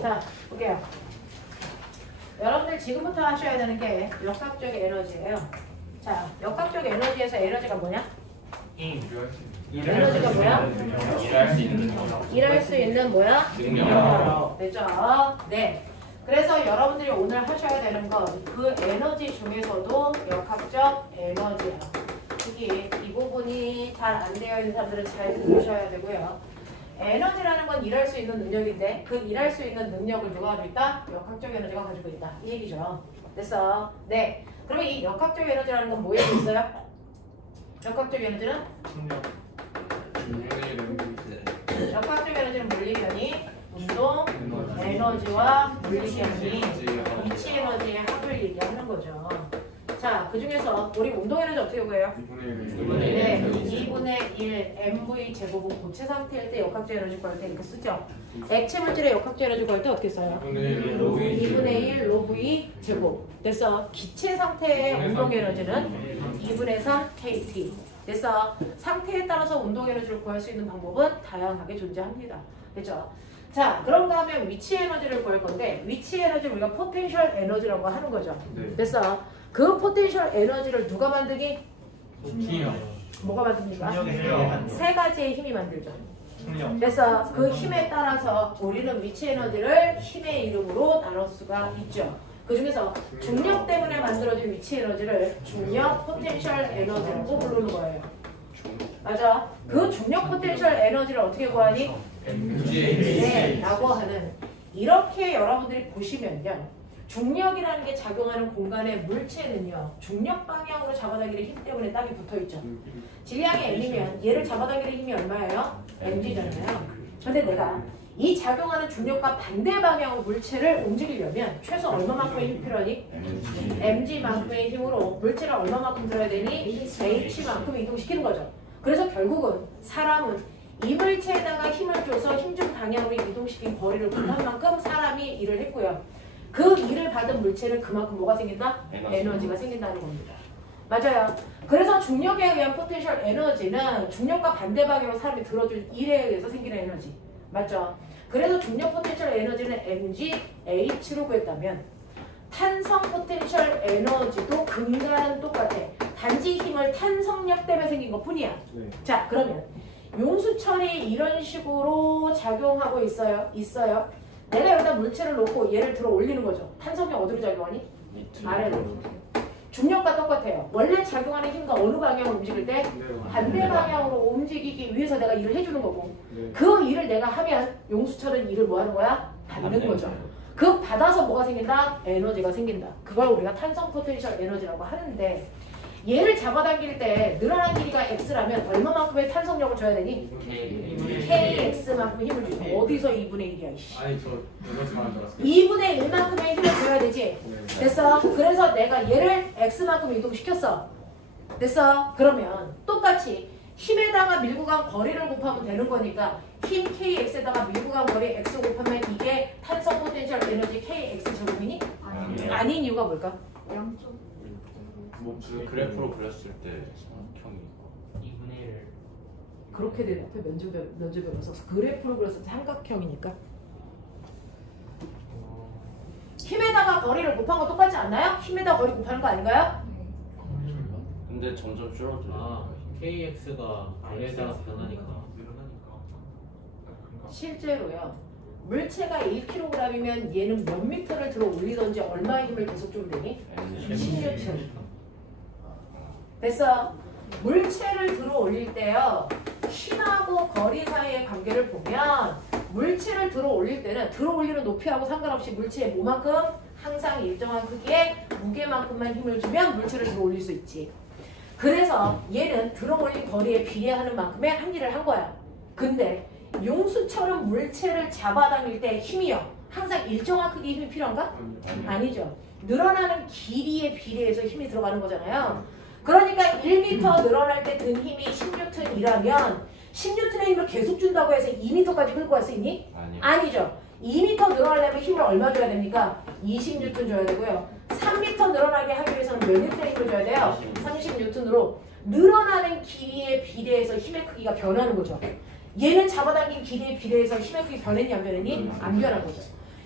자, 볼게요. 여러분들 지금부터 하셔야 되는 게 역학적 에너지예요. 자, 역학적 에너지에서 에너지가 뭐냐? 에너지가 뭐야? 일할 수 있는 뭐야? 능력. 됐죠? 네. 그래서 여러분들이 오늘 하셔야 되는 건 그 에너지 중에서도 역학적 에너지야. 여기 이 부분이 잘 안 되어 있는 사람들은 잘 들으셔야 되고요. 에너지라는 건 일할 수 있는 능력인데 그 일할 수 있는 능력을 누가 가지고 있다? 역학적 에너지가 가지고 있다. 이 얘기죠. 됐어? 네. 그러면 이 역학적 에너지라는 건 뭐에 있어요? 역학적 에너지는? 역학적 에너지는 물리변이, 운동, 에너지와 물리변이, 위치 에너지의 합을 얘기하는 거죠. 자, 그 중에서 우리 운동 에너지 어떻게 구해요? 2분의 1 mv 제곱은 고체 상태일 때 역학적 에너지 구할 때 이렇게 쓰죠. 액체 물질의 역학적 에너지 구할 때 어떻게 써요? 2분의 1 로브 v 제곱. 됐어. 기체 상태의 운동 에너지는 2분의 3 kT. 됐어. 상태에 따라서 운동 에너지를 구할 수 있는 방법은 다양하게 존재합니다. 됐죠? 자, 그런 다음에 위치 에너지를 구할 건데 위치 에너지를 우리가 포텐셜 에너지라고 하는 거죠. 됐어. 그 포텐셜 에너지를 누가 만들기? 뭐가 만듭니까? 세 가지의 힘이 만들죠. 그래서 그 힘에 따라서 우리는 위치 에너지를 힘의 이름으로 나눌 수가 있죠. 그 중에서 중력 때문에 만들어진 위치 에너지를 중력 포텐셜 에너지라고 부르는 거예요. 맞아. 그 중력 포텐셜 에너지를 어떻게 구하니? 네, 라고 하는. 이렇게 여러분들이 보시면요. 중력이라는 게 작용하는 공간의 물체는요. 중력 방향으로 잡아당기는 힘 때문에 땅에 붙어있죠. 질량이 M이면 얘를 잡아당기는 힘이 얼마예요? mg잖아요. 근데 내가 이 작용하는 중력과 반대 방향으로 물체를 움직이려면 최소 얼마만큼의 힘이 필요하니? mg만큼의 힘으로 물체를 얼마만큼 들어야 되니? h만큼 이동시키는 거죠. 그래서 결국은 사람은 이 물체에다가 힘을 줘서 힘준 방향으로 이동시킨 거리를 곱한 만큼 사람이 일을 했고요. 그 일을 받은 물체는 그만큼 뭐가 생긴다? 에너지가 생긴다는 겁니다. 맞아요. 그래서 중력에 의한 포텐셜 에너지는 중력과 반대 방향으로 사람이 들어줄 일에 의해서 생기는 에너지. 맞죠? 그래서 중력 포텐셜 에너지는 mg, h로 구했다면 탄성 포텐셜 에너지도 근간은 똑같아. 단지 힘을 탄성력 때문에 생긴 것 뿐이야. 자, 그러면 용수철이 이런 식으로 작용하고 있어요. 내가 여기다 물체를 놓고 얘를 들어 올리는 거죠. 탄성력 어디로 작용하니? 아래로. 중력과 똑같아요. 원래 작용하는 힘과 어느 방향으로 움직일 때? 반대 방향으로 움직이기 위해서 내가 일을 해주는 거고 그 일을 내가 하면 용수철은 일을 뭐 하는 거야? 받는 거죠. 그 받아서 뭐가 생긴다? 에너지가 생긴다. 그걸 우리가 탄성 포텐셜 에너지라고 하는데 얘를 잡아당길 때 늘어난 길이가 x라면 얼마만큼의 탄성력을 줘야 되니? kx만큼 힘을 주고 어디서 2분의 1이야 이씨. 아니 저 에너지 말한 줄 알았어요. 2분의 1만큼의 힘을 줘야 되지. 됐어? 그래서 내가 얘를 x만큼 이동시켰어. 됐어? 그러면 똑같이 힘에다가 밀고 간 거리를 곱하면 되는 거니까 힘 kx에다가 밀고 간 거리 x 곱하면 이게 탄성 포텐셜 에너지 kx 제곱이니? 아닌 이유가 뭘까? 뭐 그래프로 그렸을 때 삼각형이 2분의 1 그렇게 돼. 앞에 면접에서 그래프로 그렸을 때 삼각형이니까. 힘에다가 거리를 곱한 거 똑같지 않나요? 힘에다가 거리 곱하는 거 아닌가요? 근데 점점 줄어들어. KX가 거리에다가 변하니까 실제로요. 물체가 1kg이면 얘는 몇 미터를 들어 올리던지 얼마의 힘을 계속 주면 되니? 10N. 됐어. 물체를 들어 올릴 때요. 힘하고 거리 사이의 관계를 보면 물체를 들어 올릴 때는 들어 올리는 높이하고 상관없이 물체의 뭐만큼? 항상 일정한 크기의 무게만큼만 힘을 주면 물체를 들어 올릴 수 있지. 그래서 얘는 들어 올린 거리에 비례하는 만큼의 한 일을 한 거야. 근데 용수처럼 물체를 잡아당길 때 힘이요. 항상 일정한 크기의 힘이 필요한가? 아니죠. 늘어나는 길이에 비례해서 힘이 들어가는 거잖아요. 그러니까 1m 늘어날 때 든 힘이 10N이라면 10N의 힘을 계속 준다고 해서 2m까지 끌고 갈 수 있니? 아니죠. 2m 늘어나려면 힘을 얼마 줘야 됩니까? 20N 줘야 되고요. 3m 늘어나게 하기 위해서는 몇 N의 힘을 줘야 돼요? 30N으로 늘어나는 길이에 비례해서 힘의 크기가 변하는 거죠. 얘는 잡아당긴 길이에 비례해서 힘의 크기 변했니 안 변했니? 안 변한 거죠.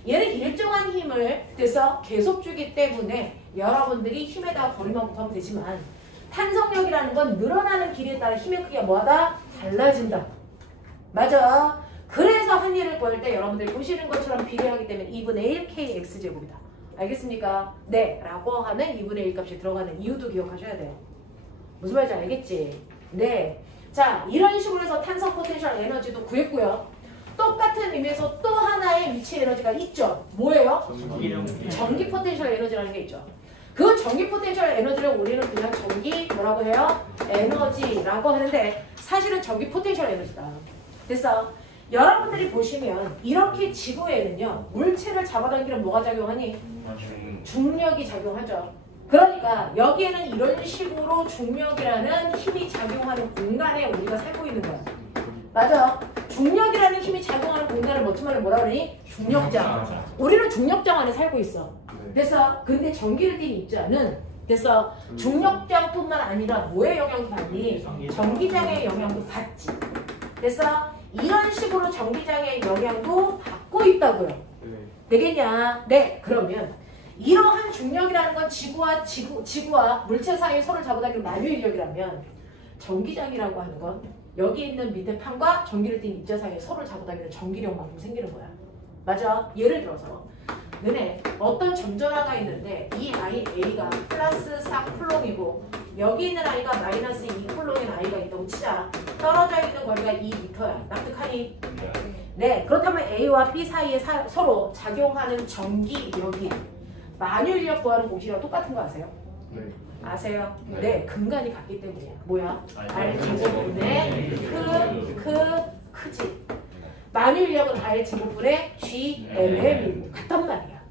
얘는 일정한 힘을 그래서 계속 주기 때문에 여러분들이 힘에다가 거리만 곱하면 되지만 탄성력이라는 건 늘어나는 길에 따라 힘의 크기가 뭐하다? 달라진다. 맞아. 그래서 한 일을 구할 때 여러분들이 보시는 것처럼 비례하기 때문에 2분의 1 kx제곱이다. 알겠습니까? 네 라고 하는 2분의 1 값이 들어가는 이유도 기억하셔야 돼요. 무슨 말인지 알겠지? 네. 자, 이런 식으로 해서 탄성 포텐셜 에너지도 구했고요. 똑같은 의미에서 또 하나의 위치 에너지가 있죠. 뭐예요? 전기 포텐셜 에너지라는 게 있죠. 그 전기 포텐셜 에너지를 우리는 그냥 전기 뭐라고 해요? 에너지라고 하는데 사실은 전기 포텐셜 에너지다. 그래서 여러분들이 보시면 이렇게 지구에는요. 물체를 잡아당기는 뭐가 작용하니? 중력이 작용하죠. 그러니까 여기에는 이런 식으로 중력이라는 힘이 작용하는 공간에 우리가 살고 있는 거야. 맞아. 중력이라는 힘이 작용하는 공간을 뭐라 그러니? 중력장. 우리는 중력장 안에 살고 있어. 그래서 근데 전기를 띤 입자는 그래서 중력장뿐만 아니라 뭐의 영향도 받니? 전기장의 영향도 받지. 그래서 이런 식으로 전기장의 영향도 받고 있다고요. 되겠냐? 네. 그러면 이러한 중력이라는 건 지구와 물체 사이에 서로 잡아당기는 만유인력이라면 전기장이라고 하는 건 여기 있는 밑에 판과 전기를 띤 입자 사이에 서로 잡아당기는 전기력만큼 생기는 거야. 맞아? 예를 들어서 너네 어떤 점전화가 있는데 이 아이 A가 플러스 4쿨롱이고 여기 있는 아이가 마이너스 2쿨롱인 아이가 있다고 치자. 떨어져 있는 거리가 2m야. 납득하니? 네. 그렇다면 A와 B 사이에 서로 작용하는 전기력이 만유인력 구하는 공식이랑 똑같은 거 아세요? 네. 아세요? 네. 근간이 같기 때문이야. 뭐야? R 제곱분의 크지. 만유인력은 R 제곱분의 GMM이고 같단 말이야.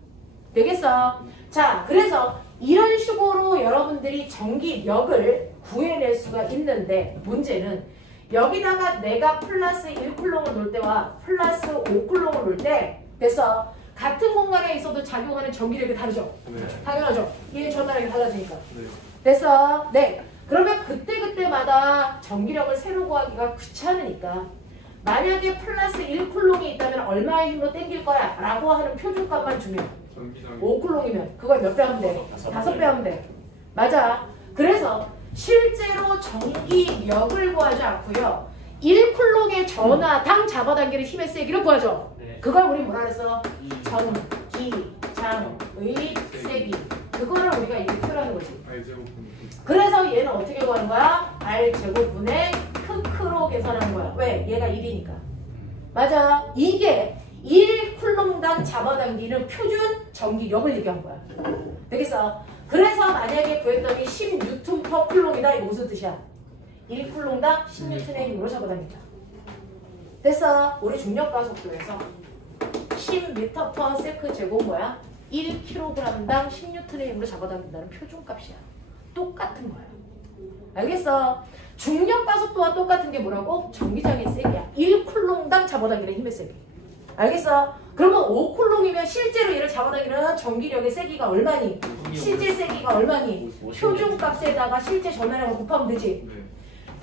되겠어? 자, 그래서 이런 식으로 여러분들이 전기력을 구해낼 수가 있는데 문제는 여기다가 내가 플러스 1쿨롱을 놓을 때와 플러스 5쿨롱을 놓을 때 그래서 같은 공간에 있어도 작용하는 전기력이 다르죠? 네. 당연하죠. 얘 전달력이 달라지니까. 네. 됐어? 네. 그러면 그때그때마다 전기력을 새로 구하기가 귀찮으니까 만약에 플러스 1쿨롱이 있다면 얼마의 힘으로 땡길 거야? 라고 하는 표준값만 주면 5쿨롱이면 그걸 몇 배 하면 돼? 5배 하면 돼. 맞아. 그래서 실제로 전기력을 구하지 않고요. 1쿨롱의 전하당 잡아당기는 힘의 세기를 구하죠. 그걸 우리 뭐라 그랬어? 전기장의 세기. 그거를 우리가 이렇게 표현하는 거지. 그래서 얘는 어떻게 구하는 거야? R제곱분의 크로 계산하는 거야. 왜? 얘가 1이니까. 맞아. 이게 1쿨롱당 잡아당기는 표준 전기력을 얘기한 거야. 되겠어? 그래서 만약에 구했더니 10N per 쿨롱이다. 이거 무슨 뜻이야? 1쿨롱당 10N의 힘으로 잡아당긴다. 됐어? 우리 중력가속도에서 10m per sec 제곱 뭐야? 1kg당 10N의 힘으로 잡아당긴다는 표준값이야. 똑같은 거야. 알겠어? 중력가속도와 똑같은 게 뭐라고? 전기장의 세기야. 1쿨롱당 잡아당기는 힘의 세기. 알겠어? 그러면 5쿨롱이면 실제로 얘를 잡아당기는 전기력의 세기가 얼마니? 실제 세기가 얼마니? 표준값에다가 실제 전하량을 곱하면 되지.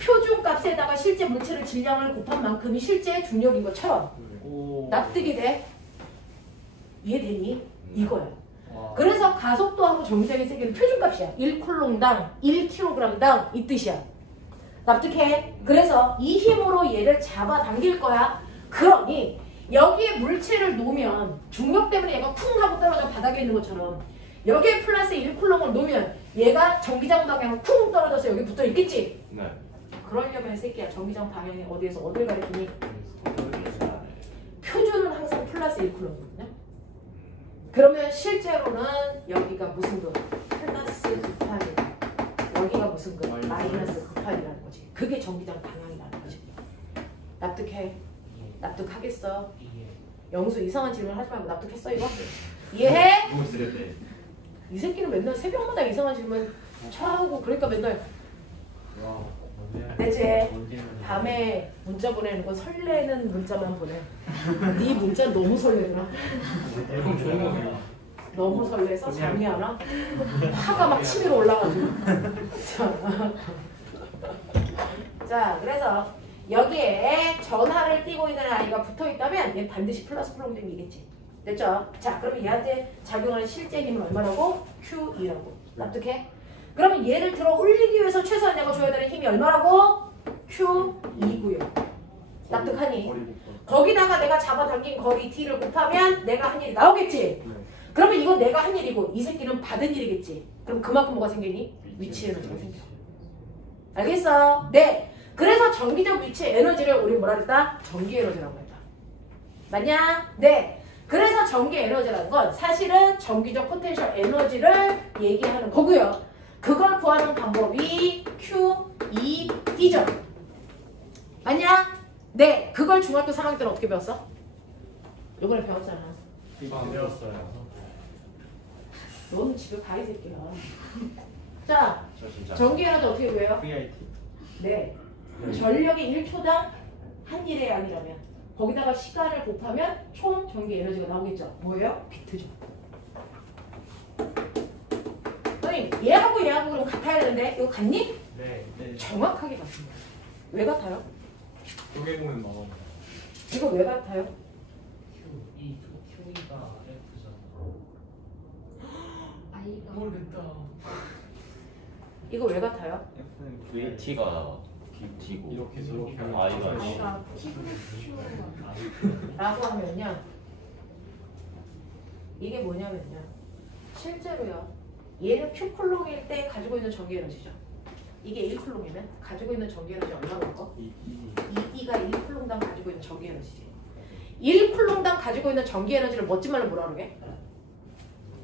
표준값에다가 실제 물체의 질량을 곱한 만큼이 실제 중력인 것처럼 납득이 돼? 이해되니? 이거야. 그래서 가속도하고 전기장의 세기는 표준값이야. 1쿨롱당 1kg당 이 뜻이야. 납득해? 그래서 이 힘으로 얘를 잡아당길 거야. 그러니 여기에 물체를 놓으면 중력 때문에 얘가 쿵 하고 떨어져 바닥에 있는 것처럼 여기에 플러스 1쿨롱을 놓으면 얘가 전기장 방향으로 쿵 떨어져서 여기 붙어 있겠지? 네. 그러려면 새끼야 전기장 방향이 어디에서 어딜 가리키니? 표준은 항상 플러스 1쿨롱이거든요. 그러면 실제로는 여기가 무슨 근? 플러스 급한이다. 여기가 무슨 근? 마이너스 급한이라는 거지. 그게 전기장 방향이라는 거지. 납득해? 납득하겠어? 영수 이상한 질문 하지 말고 납득했어 이거? 이해해? 이 새끼는 맨날 새벽마다 이상한 질문 쳐하고 그러니까 맨날 대체 밤에 문자 보내는 건 설레는 문자만 보내. 네 문자 너무 설레더라. 너무 설레서 잠이 안 와? 화가 막 치밀어 올라가지고. 자, 그래서 여기에 전하를 띄고 있는 아이가 붙어 있다면 얘 반드시 플러스 쿨롱 됨이겠지. 됐죠? 자, 그러면 얘한테 작용하는 실제 힘은 얼마라고? Q2라고. 납득해? 그러면 얘를 들어 올리기 위해서 최소한 내가 줘야 되는 힘이 얼마라고? Q2고요. 납득하니? 거기다가 내가 잡아당긴 거리 D를 곱하면 내가 한 일이 나오겠지? 그러면 이거 내가 한 일이고 이 새끼는 받은 일이겠지? 그럼 그만큼 뭐가 생기니? 위치 에너지가 생겨. 알겠어? 네. 그래서 전기적 위치 에너지를 우리 뭐라 그랬다? 전기 에너지라고 했다. 맞냐? 네. 그래서 전기 에너지라는 건 사실은 전기적 포텐셜 에너지를 얘기하는 거고요. 그걸 구하는 방법이 Q2D죠. 맞냐? 네. 그걸 중학교 3학년 때는 어떻게 배웠어? 요번에 배웠잖아. 이거 배웠어요. 너는 집에 가 이 새끼야. 자, 저 진짜 전기 에너지 어떻게 구해요? VIT. 네. 전력이 1초당 한 일의 양이라면 거기다가 시간을 곱하면 총 전기 에너지가 나오겠죠. 뭐예요? 비트죠. 선생님, 얘하고 얘하고 그럼 같아야 되는데 이거 같니? 네. 정확하게 같습니다. 왜 같아요? 쪼개 보면 나와. 이거 왜 같아요? Q가 F잖아. 아이가 모르겠다. 이거 왜 같아요? VT가 BT고 이렇게 저렇게 하면 I가 아이가 Q 라고 하면요. 이게 뭐냐면요. 실제로요. 얘는 Q쿨롱일 때 가지고 있는 전기 에너지죠. 이게 1쿨롱이면 가지고 있는 전기 에너지 얼마나 거? 2D가 1쿨롱당 가지고 있는 전기 에너지지. 1쿨롱당 가지고 있는 전기 에너지를 멋진 말로 뭐라 그러게?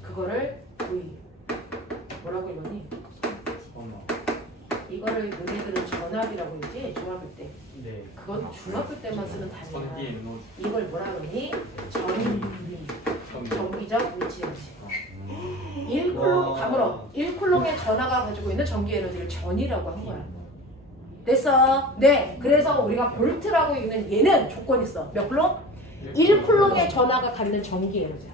그거를 V 뭐라고 읽었니? 이거를 너희들은 전압이라고 했지? 중학교 때. 네. 그건 중학교 때만 쓰는 전기 단어야. 에너지. 이걸 뭐라 그러니? 전위. 전기적 위치 에너지. 1쿨롱 다물어. 1쿨롱의 전하가 가지고 있는 전기 에너지를 전이라고 한 거야. 됐어? 네. 그래서 우리가 볼트라고 읽는 얘는 조건 있어. 몇 쿨롱? 1쿨롱의 전하가 갖는 전기 에너지야.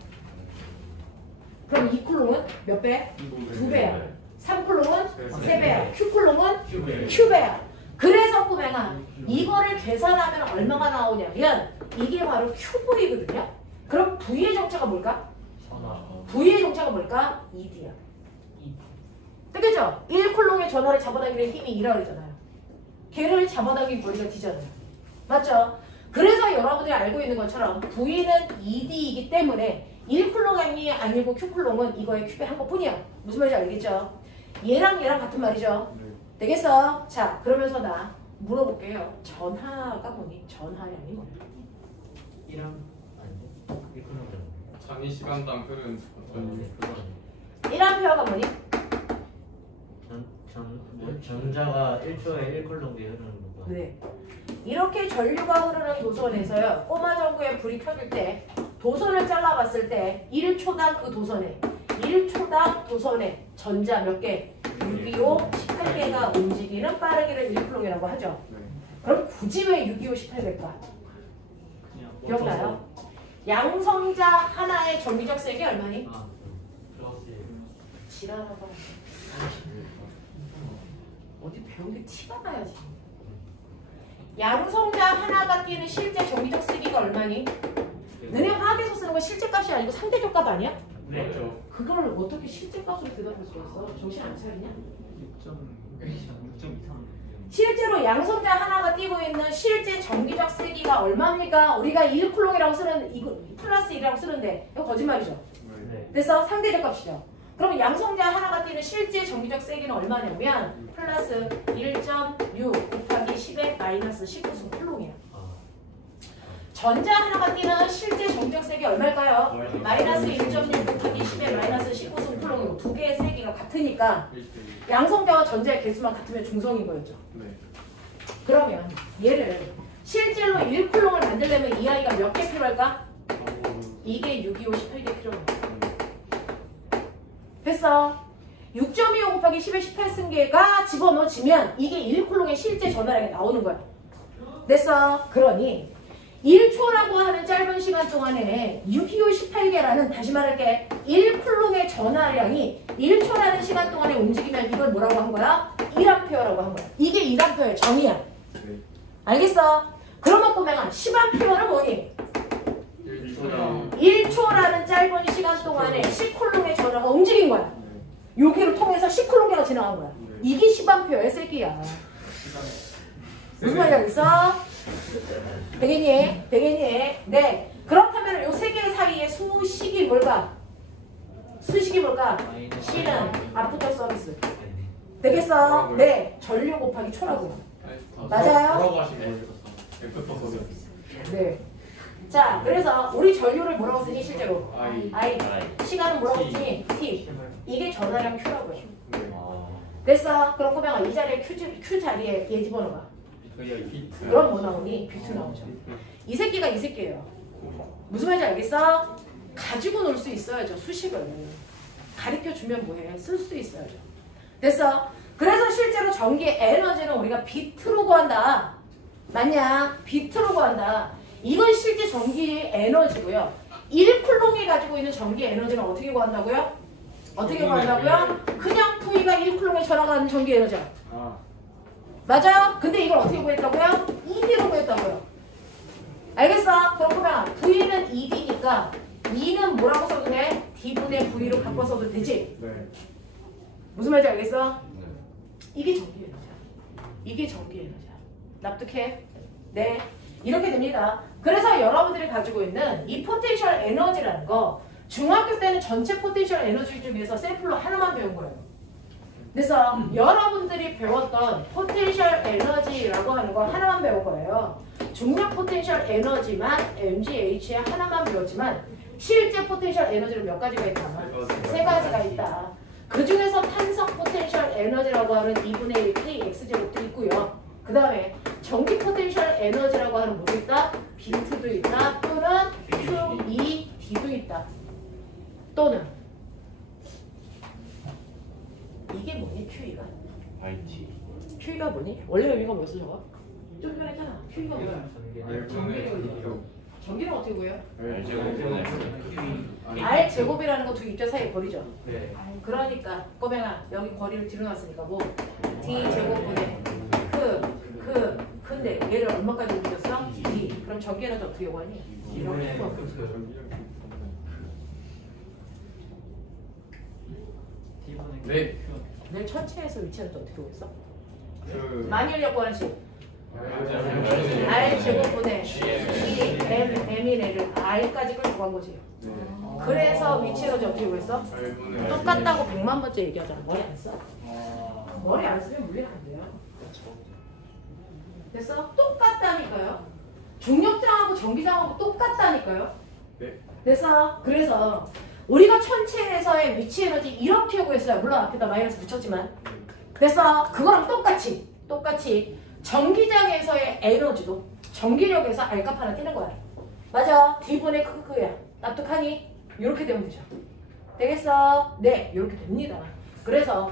그럼 2쿨롱은 몇 배? 2배야. 3쿨롱은 3배야. Q쿨롱은 Q배야. 그래서 꼬맹아 이거를 계산하면 얼마가 나오냐면 이게 바로 QV거든요. 그럼 V의 정체가 뭘까? 전화. V의 정체가 뭘까? 2D야. 뜨겠죠? 1쿨롱의 전화를 잡아당기는 힘이 2라 그러잖아요. 걔를 잡아당긴 거리가 D잖아요. 맞죠? 그래서 여러분들이 알고 있는 것처럼 V는 2D이기 때문에 1쿨롱이 아니고 Q쿨롱은 이거의 큐배 한 것뿐이야. 무슨 말인지 알겠죠? 얘랑 얘랑 같은 말이죠. 되겠어? 자, 그러면서 나 물어볼게요. 전하가 뭐니? 전하량이 뭐야? 1함 아닌데? 그게 그런 거. 장이 시간당 흐르는 전류. 그건 1A가 뭐니? 전자가 1초에 1쿨롱 뒤에 흐르는 거. 네. 이렇게 전류가 흐르는 도선에서요. 꼬마 전구에 불이 켜질 때 도선을 잘라봤을 때 1초당 그 도선에 1초당 도선에 전자 몇 개? 625, 18개가 움직이는 빠르기를 1쿨롱이라고 하죠. 그럼 굳이 왜 625, 18개일까? 기억나요? 양성자 하나의 전기적 세기 얼마니? 아, 플러스 지랄하고 어디 배운 게 티가 나야지. 양성자 하나가 띄는 실제 전기적 세기가 얼마니? 너네 화학에서 쓰는 건 실제 값이 아니고 상대적 값 아니야? 네. 그렇죠. 그걸 어떻게 실제 값으로 대답할 수 있어? 정신 안 차리냐? 6.23. 실제로 양성자 하나가 띄고 있는 실제 전기적 세기가 얼마입니까? 우리가 1쿨롱이라고 쓰는 이거 플러스 1이라고 쓰는데 이거 거짓말이죠. 네. 그래서 상대적 값이죠. 그러면 양성자 하나가 띄는 실제 전기적 세기는 얼마냐면 플러스 1.6 곱하기 10의 마이너스 19승 쿨롱이야. 전자 하나가 띄는 실제 전기적 세기 얼마일까요? 마이너스 1.6 곱하기 10의 마이너스 19승 쿨롱이고 두 개의 세기가 같으니까 양성자와 전자의 개수만 같으면 중성인 거였죠. 네. 그러면 얘를 실제로 1쿨롱을 만들려면 이 아이가 몇 개 필요할까? 이게 625, 18개 필요해. 됐어. 6.25 곱하기 10의 18승계가 집어넣어지면 이게 1쿨롱의 실제 전화량이 나오는 거야. 됐어. 그러니 1초라고 하는 짧은 시간 동안에 625, 18개라는 다시 말할게 1쿨롱의 전화량이 1초라는 시간 동안에 움직이면 이걸 뭐라고 한 거야? 1A라고 한 거야. 이게 1A의 정의야. 네. 알겠어? 그러면 꼬맹아 10A는 뭐니? 1초. 1초라는 짧은 시간 동안에 10쿨롱의 전하가 움직인 거야. 여기를 통해서 10쿨롱계가 지나간 거야. 이게 10A야, 새끼야. 무슨 말인지 알겠어? 되겠니? 되겠니? 네. 그렇다면 요 세 개 사이에 수식이 뭘까? 수식이 뭘까? C는 앞부터 서비스. 되겠어? 네. 전류 곱하기 초라고요. 맞아요? 뭐라고 하신 거예요? F부터 써서. 네. 자, 그래서 우리 전류를 뭐라고 쓰니 실제로? I. 시간은 뭐라고 쓰니? T. 이게 전화량 Q라고요. 네. 됐어? 그럼 꼬맹아 이 자리에 Q 자리에 얘 집어넣어봐. 그럼 뭐 나오니? B2 나오죠. 이 새끼가 이 새끼예요. 무슨 말인지 알겠어? 가지고 놀 수 있어야죠. 수식을. 가르쳐주면 뭐해? 쓸 수 있어야죠. 됐어? 그래서 실제로 전기의 에너지는 우리가 비트로 구한다. 맞냐? 비트로 구한다. 이건 실제 전기의 에너지고요. 1쿨롱이 가지고 있는 전기 에너지는 어떻게 구한다고요? 어떻게 구한다고요? 그냥 V가 1쿨롱에 전화가는 전기 에너지야. 맞아? 근데 이걸 어떻게 구했다고요? ED로 구했다고요. 알겠어? 그럼 보면 V는 ED니까 E는 뭐라고 써도 돼? D분의 V로 바꿔 써도 되지? 네. 무슨 말인지 알겠어? 이게 전기 에너지야. 이게 전기 에너지야. 납득해? 네. 이렇게 됩니다. 그래서 여러분들이 가지고 있는 이 포텐셜 에너지라는 거 중학교 때는 전체 포텐셜 에너지 중에서 샘플로 하나만 배운 거예요. 그래서 여러분들이 배웠던 포텐셜 에너지라고 하는 거 하나만 배운 거예요. 중력 포텐셜 에너지만 MGH에 하나만 배웠지만 실제 포텐셜 에너지는 몇 가지가 있다? 세 가지가 있다. 그 중에서 탄성 포텐셜 에너지라고 하는 2분의 1 KX제곱도 있고요. 그 다음에 전기 포텐셜 에너지라고 하는 뭐도 있다? 비트도 있다. 또는 QED도 있다. 또는 이게 뭐니? QE가? IT. QE가 뭐니? 원래 의미가 뭐였어 저거? 좀 전에 했잖아. QE가 뭐야? 전기는 어떻게 구해요? R 제곱이라는 거 두 입자 사이에 거리죠. 네. 그러니까 꼬맹아 여기 거리를 뒤로 놨으니까 뭐 D 제곱분의 근데 얘를 얼마까지 옮겼어? D. 그럼 전기 에너지 어떻게 구하니? 이렇게 구하고. 네. 내 천체에서 위치는 또 어떻게 구했어? 그 만일력 구하는식 R 제곱분의 M인 애를 R까지 끌고 간 거지. 네. 그래서 위치 에너지 어떻게 구했어? R분의 똑같다고 100만 번째 얘기하잖아. 머리 안 써. 머리 안 쓰면 물리가 안 돼요. 됐어? 똑같다니까요. 중력장하고 전기장하고 똑같다니까요. 네. 됐어? 그래서 우리가 천체에서의 위치 에너지 이렇게 구했어요. 물론 앞에다 마이너스 붙였지만. 됐어? 그거랑 똑같이 전기장에서의 에너지도 전기력에서 R값 하나 띄는 거야. 맞아. D분의 크크야. 납득하니? 이렇게 되면 되죠. 되겠어? 네. 이렇게 됩니다. 그래서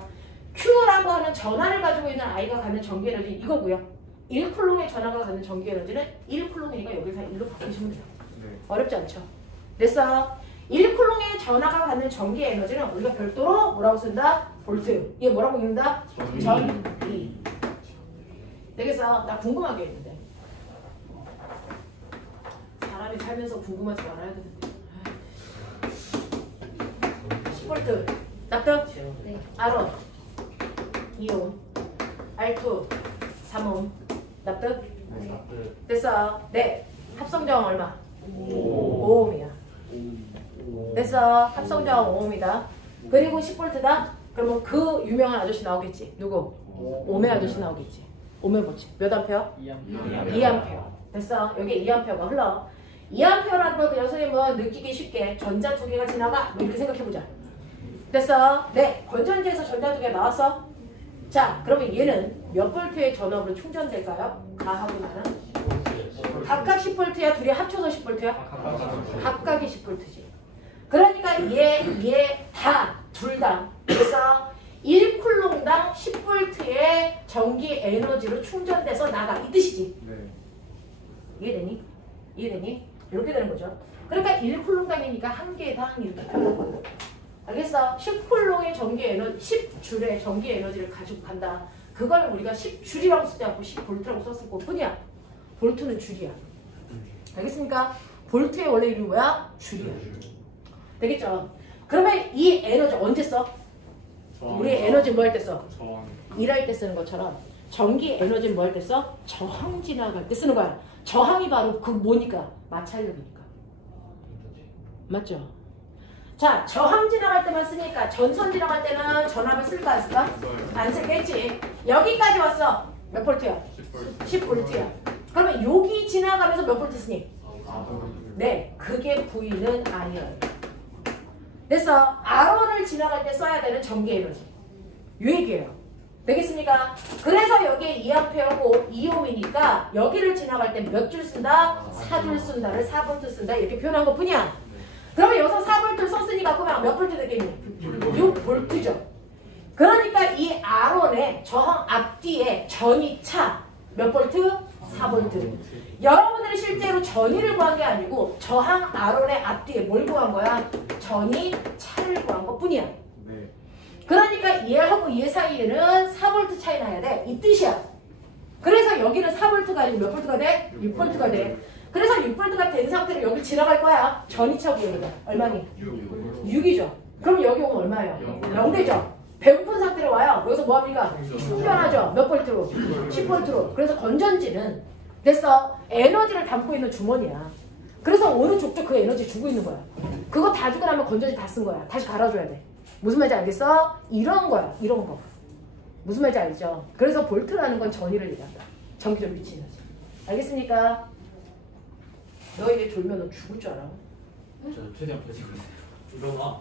Q라고 하는 전하를 가지고 있는 I가 갖는 전기 에너지 이거고요. 1쿨롱의 전하가 갖는 전기 에너지는 1쿨롱이니까 여기서 1로 바꾸시면 돼요. 네. 어렵지 않죠? 됐어? 1쿨롱의 전하가 갖는 전기 에너지는 우리가 별도로 뭐라고 쓴다? 볼트. 이게 뭐라고 읽는다? 전기. 되겠어? 나 궁금한 게 있는데. 사람이 살면서 궁금하지 말아야 되는데. 10V. 납득? 네. R1. 2옴. R2. 3옴. 납득? 됐어? 네. 합성저항 얼마? 5옴이야. 됐어? 합성저항 5옴이다. 그리고 10V다? 그러면 그 유명한 아저씨 나오겠지? 누구? 오메 아저씨 나오겠지? 오메 뭐지? 몇 암페어? 2암페어. 됐어? 여기 2암페어가 흘러. 2암페어라는 걸 그냥 선생님은 느끼기 쉽게 전자 두 개가 지나가? 뭐 이렇게 생각해보자. 됐어? 네. 건전지에서 전자 두 개 나왔어? 자, 그러면 얘는 몇 볼트의 전압으로 충전될까요? 가하고 나는? 각각 10V야? 둘이 합쳐서 10V야? 각각이 10V지. 그러니까 얘 다, 둘 다. 그래서 1쿨롱당 10V의 전기 에너지로 충전돼서 나가. 이 뜻이지. 네. 이해되니? 이해되니? 이렇게 되는 거죠. 그러니까 1쿨롱당이니까 한 개당 이렇게 표현한 거예요. 알겠어? 10쿨롱의 전기 에너지, 10줄의 전기 에너지를 가지고 간다. 그걸 우리가 10줄이라고 쓰지 않고 10볼트라고 썼을 뿐이야. 볼트는 줄이야. 알겠습니까? 볼트의 원래 이름이 뭐야? 줄이야. 되겠죠? 그러면 이 에너지 언제 써? 우리 에너지 뭐 할 때 써? 저항. 일할 때 쓰는 것처럼 전기 에너지는 뭐 할 때 써? 저항 지나갈 때 쓰는 거야. 저항이 바로 그 뭐니까? 마찰력이니까. 맞죠? 자, 저항 지나갈 때만 쓰니까 전선 지나갈 때는 전압을 쓸까 안 쓸까? 안 쓰겠지. 여기까지 왔어. 몇 볼트야? 10볼트야. 그러면 여기 지나가면서 몇 볼트 쓰니? 네, 그게 V는 I예요. 그래서 R1을 지나갈 때 써야 되는 전기 에너지. 이 얘기예요. 되겠습니까? 그래서 여기에 2A고 2ohm이니까 여기를 지나갈 때 몇 줄 쓴다? 4줄 쓴다를 4볼트 쓴다 이렇게 표현한 것 뿐이야. 그러면 여기서 4볼트를 썼으니까 그러면 몇 볼트 되겠니? 6볼트죠. 그러니까 이 R1의 저항 앞뒤에 전이 차. 몇 볼트? 4볼트. 여러분들이 실제로 전위를 구한 게 아니고 저항 R1의 앞뒤에 뭘 구한 거야? 전이 차를 구한 것 뿐이야. 네. 그러니까 얘하고 얘 사이에는 4볼트 차이 나야 돼. 이 뜻이야. 그래서 여기는 4볼트가 아니고 몇 볼트가 돼? 6볼트가 돼. 그래서 6볼트가 된 상태로 여기 지나갈 거야. 전이 차 구해보자. 얼마니? 6이죠. 그럼 여기 오면 얼마예요? 0 되죠. 배고픈 상태로 와요. 여기서 뭐합니까? 충전하죠. 몇 볼트로? 10볼트로. 그래서 건전지는 됐어. 에너지를 담고 있는 주머니야. 그래서 오른쪽도 그 에너지 주고 있는 거야. 그거 다 주고 나면 건전지 다 쓴 거야. 다시 갈아줘야 돼. 무슨 말인지 알겠어? 이런 거야. 이런 거. 무슨 말인지 알죠? 그래서 볼트라는 건 전위를 얘기한다. 전기적 위치 에너지. 알겠습니까? 너 이제 졸면 너 죽을 줄 알아? 저 최대한 버티고 있어요. 일어나.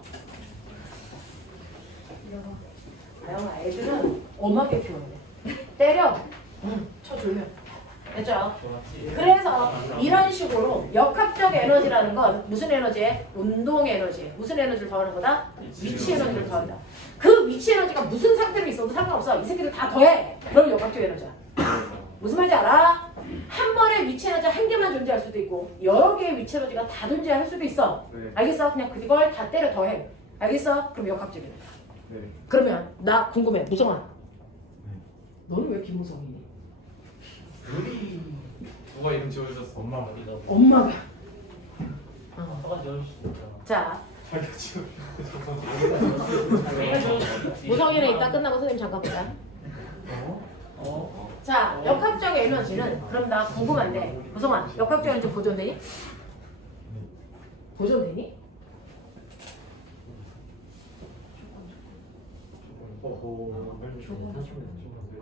다영아, 애들은 엄하게 키워야 돼. 때려. 쳐 졸면. 됐죠? 그래서 이런 식으로 역학적 에너지라는 건 무슨 에너지에? 운동 에너지에. 무슨 에너지를 더하는 거다? 위치 에너지를 더한다. 그 위치 에너지가 무슨 상태로 있어도 상관없어. 이 새끼들 다 더해. 그럼 역학적 에너지야. 무슨 말인지 알아? 한 번에 위치 에너지 한 개만 존재할 수도 있고 여러 개의 위치 에너지가 다 존재할 수도 있어. 네. 알겠어? 그냥 그걸 다 때려 더해. 알겠어? 그럼 역학적 에너지. 네. 그러면 나 궁금해. 무성아. 너는 왜 김무성이니? 누가 이름 지어주셨어? 엄마 어디가? 엄마가. 아빠가 지어주셨잖아. 자, 자기가 지어. 무성이는 이따 끝나고 선생님 잠깐 보자. 자, 역학적 에너지는 그럼 나 궁금한데 무성아, 역학적 에너지 보존되니? 보존되니?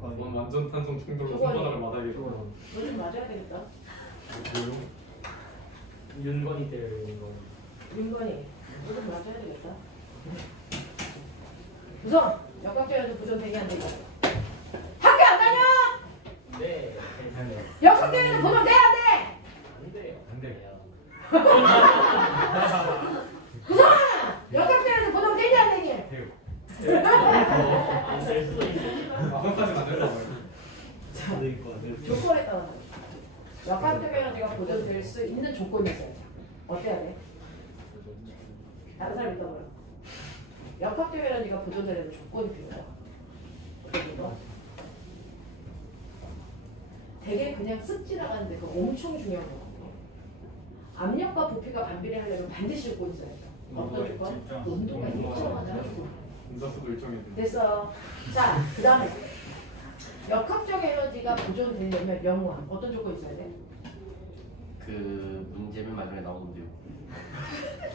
넌 완전 탄성 충돌로 손바닥을 맞아야겠다. 너좀 맞아야 되겠다. 윤건이 때리는 거. 윤건이, 너좀 맞아야 되겠다. 무성, 역학적 에너지 보존되니 안 되니? 학교 안 다녀? 네. 역학적 에너지 보존돼야 돼? 안 돼요. 안 돼요. 무성아, 역학적 에너지 보존되니 안 되니? 될 수도 있어. 그것까지는 안 된다고. 조건에 따라 역학적 에너지가 보존될 수 있는 조건이 있어요. 어때야 돼? 다른 사람 있다고요? 역학적 에너지가 보존되는 조건이 필요해요. 어떤 거? 되게 그냥 쓱 지나가는데 그 엄청 중요한 거거든요. 압력과 부피가 반비례하려면 반드시 조건이 있어야 돼요. 어떤 조건? 온도가 일정하다. 인사수도 일정해. 됐어. 자, 그 다음에 역학적 에너지가 보존되려면 명호함 어떤 조건이 있어야 돼? 그 문제면 마지막에 나오는데요.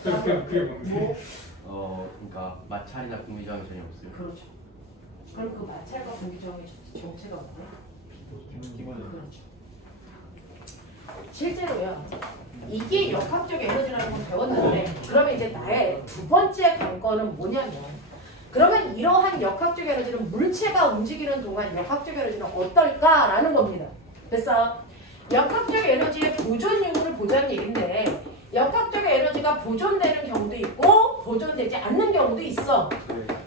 그게 뭔데? 그러니까 마찰이나 공기 저항이 전혀 없어요. 그렇죠. 그럼 그 마찰과 공기저항의 정체가 뭐야? 그렇죠. 실제로요. 이게 역학적 에너지라는 걸 배웠는데 그러면 이제 나의 두 번째 관건은 뭐냐면 그러면 이러한 역학적 에너지는 물체가 움직이는 동안 역학적 에너지는 어떨까라는 겁니다. 됐어? 역학적 에너지의 보존율을 보자는 얘기인데 역학적 에너지가 보존되는 경우도 있고 보존되지 않는 경우도 있어.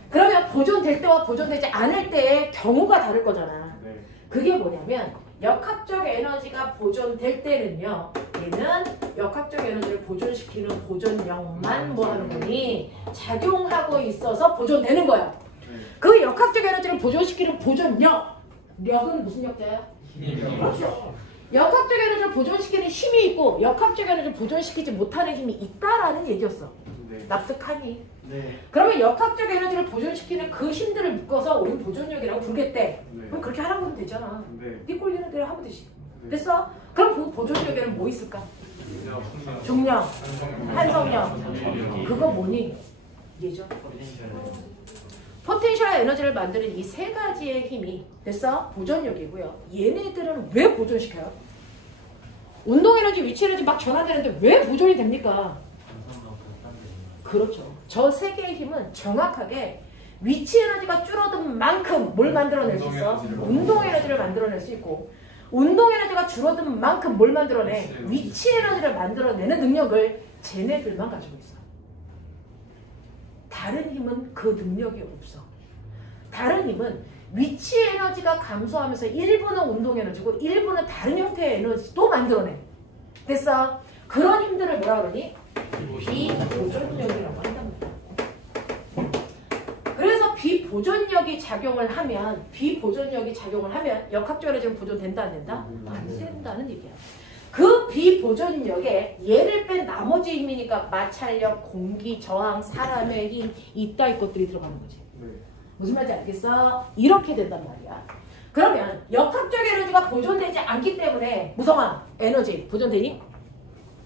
그러면 보존될 때와 보존되지 않을 때의 경우가 다를 거잖아. 그게 뭐냐면 역학적 에너지가 보존될 때는요. 얘는 역학적 에너지를 보존시키는 보존력만 뭐 하는 거니? 작용하고 있어서 보존되는 거야. 그 역학적 에너지를 보존시키는 보존력. 력은 무슨 역자야? 그렇죠. 역학적 에너지를 보존시키는 힘이 있고 역학적 에너지를 보존시키지 못하는 힘이 있다라는 얘기였어. 네. 납득하니? 네. 그러면 역학적 에너지를 보존시키는 그 힘들을 묶어서 우리 보존력이라고 부르겠대. 네. 그럼 그렇게 하라고 하면 되잖아. 네. 네 꼴리는 대로 하면 되지. 네. 됐어? 그럼 그 보존력에는 뭐 있을까? 중력, 중력, 한성력, 한성력. 그거 뭐니? 얘죠. 포텐셜 에너지를 만드는 이 세 가지의 힘이 됐어? 보존력이고요. 얘네들은 왜 보존시켜요? 운동 에너지, 위치 에너지 막 전환되는데 왜 보존이 됩니까? 그렇죠. 저 세 개의 힘은 정확하게 위치 에너지가 줄어든 만큼 뭘 만들어낼 수 있어? 운동 에너지를 만들어낼 수 있고 운동 에너지가 줄어든 만큼 뭘 만들어내? 위치 에너지를 만들어내는 능력을 쟤네들만 가지고 있어. 다른 힘은 그 능력이 없어. 다른 힘은 위치 에너지가 감소하면서 일부는 운동 에너지고 일부는 다른 형태의 에너지도 만들어내. 됐어? 그런 힘들을 뭐라 그러니? 비보존력이라고 한답니다. 그래서 비보존력이 작용을 하면 역학적 에너지는 보존된다 안 된다? 안 된다는 얘기야. 그 비보존력에 얘를 뺀 나머지 힘이니까 마찰력, 공기, 저항, 사람의 힘 이따 이 것들이 들어가는 거지. 네. 무슨 말인지 알겠어? 이렇게 된단 말이야. 그러면 역학적 에너지가 보존되지 않기 때문에 무성아 에너지 보존되니?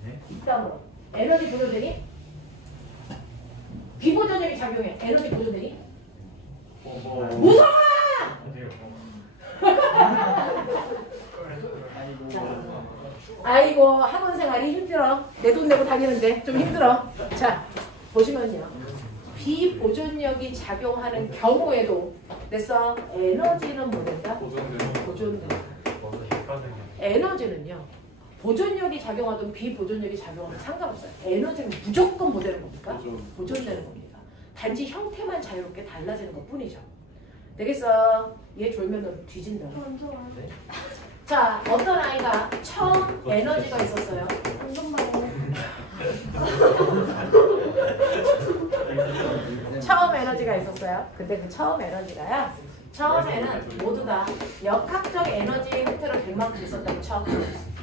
네. 이따으로 에너지 보존되니? 비보존력이 작용해. 에너지 보존되니? 무성아! 아이고 학원 생활이 힘들어. 내 돈 내고 다니는데 좀 힘들어. 자 보시면요. 비보존력이 작용하는 경우에도 됐어? 에너지는 뭐 된다? 보존된다. 에너지는요. 보존력이 작용하든 비보존력이 작용하든 상관없어요. 에너지는 무조건 뭐 되는 겁니까? 보존되는 겁니다. 단지 형태만 자유롭게 달라지는 것 뿐이죠. 되겠어? 얘 졸면 뒤진다. 자, 어떤 아이가 처음 에너지가 있었어요. 처음 에너지가 있었어요. 근데 그 처음 에너지가요. 처음에는 모두 다 역학적 에너지 형태로 될 만큼 있었다고 쳐.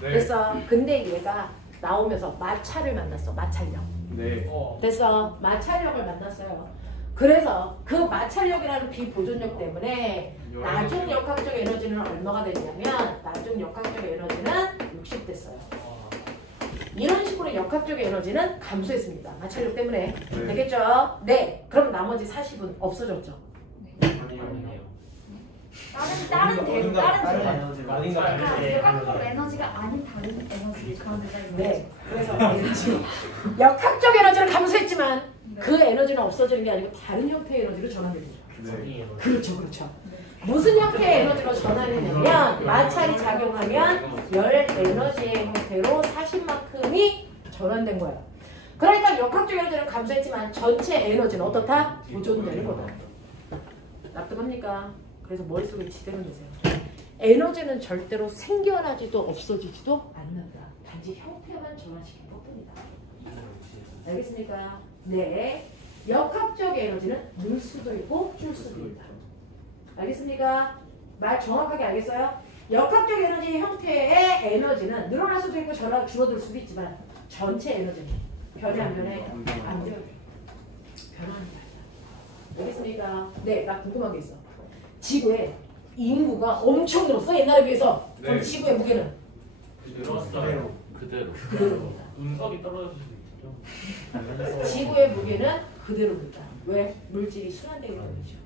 그래서 근데 얘가 나오면서 마찰을 만났어. 마찰력. 네. 됐어. 마찰력을 만났어요. 그래서 그 마찰력이라는 비보존력 때문에 나중 역학적 에너지는 얼마가 되냐면 나중 역학적 에너지는 60 됐어요. 이런 식으로 역학적 에너지는 감소했습니다. 마찰력 때문에. 네. 되겠죠? 네. 그럼 나머지 40은 없어졌죠. 아니요. 다른 아닌가? 역학적 에너지가 아닌 다른 에너지 그런 데가 있는 네. 그래서 에너지. 역학적 에너지는 감소했지만 그 에너지는 없어지는 게 아니고 다른 형태의 에너지로 전환되는 거죠. 네. 그렇죠. 그렇죠. 무슨 형태의 에너지로 전환되냐면 마찰이 작용하면 열 에너지의 형태로 40만큼이 전환된 거예요. 그러니까 역학적 에너지는 감소했지만 전체 에너지는 어떻다? 보존되는 거다. 납득합니까? 그래서 머릿속에 지대로 내세요. 에너지는 절대로 생겨나지도 없어지지도 않는다. 단지 형태만 전환시킨 것뿐이다. 알겠습니까? 네. 역학적 에너지는 늘 수도 있고 줄 수도 있다. 알겠습니까? 말 정확하게 알겠어요? 역학적 에너지 형태의 에너지는 늘어날 수도 있고 줄어들 수도 있지만 전체 에너지는 변해 안 변해? 안 돼요. 변하는 거야. 알겠습니까? 네, 나 궁금한 게 있어. 지구에 인구가 엄청 늘었어 옛날에 비해서. 그럼 네. 지구의 무게는? 늘었어요. 그대로입니다. 운석이 떨어질 수도 있죠. 지구의 무게는 그대로입니다. 왜? 물질이 순환되기 때문이죠.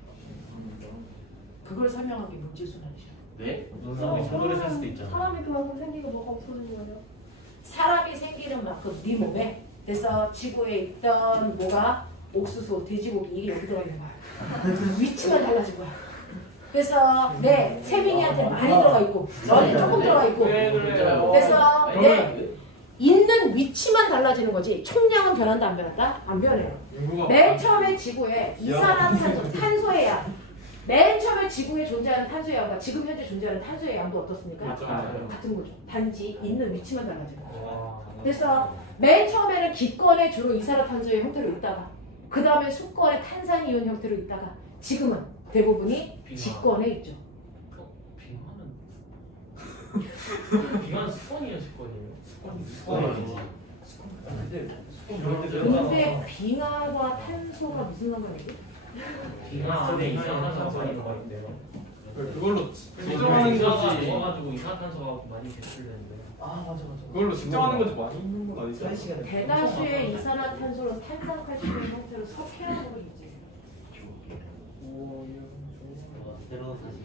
그걸 설명한 게 물질 순환이죠. 네? 운석이 손으로 살 수도 있잖아. 사람이 그만큼 생기고 뭐가 없어지는 거예요? 사람이 생기는 만큼 네 몸에 그래서 지구에 있던 뭐가 옥수수, 돼지고기 이게 여기 들어가 있는 거야. 위치만 달라진 거야. 그래서 네 세민이한테 많이 들어가 있고 너는 조금 들어가 있고 그래서 네 있는 위치만 달라지는 거지 총량은 변한다 안 변한다? 안 변해요. 맨 처음에 지구에 이산화탄소, 탄소의 양 맨 처음에 지구에 존재하는 탄소의 양과 지금 현재 존재하는 탄소의 양도 어떻습니까? 같은 거죠. 단지 있는 위치만 달라지는 거예요. 그래서 맨 처음에는 기권에 주로 이산화탄소의 형태로 있다가 그 다음에 수권에 탄산이온 형태로 있다가 지금은 대부분이 직권에 있죠. 비만 습관이에요, 습관이에요. 근데 빙하와 탄소가 무슨 상관이지? 비만 안에 이산화탄소가 있대요. 그걸로 측정하는 측정하는 거지. 좋아가지고 이산화탄소가 많이 배출되는데. 아 맞아. 그걸로 측정하는 거지 많이 있는 건 아니지. 대다수의 이산화탄소는 탄산칼슘의 형태로 석회화하고 있지. 새로운 사실.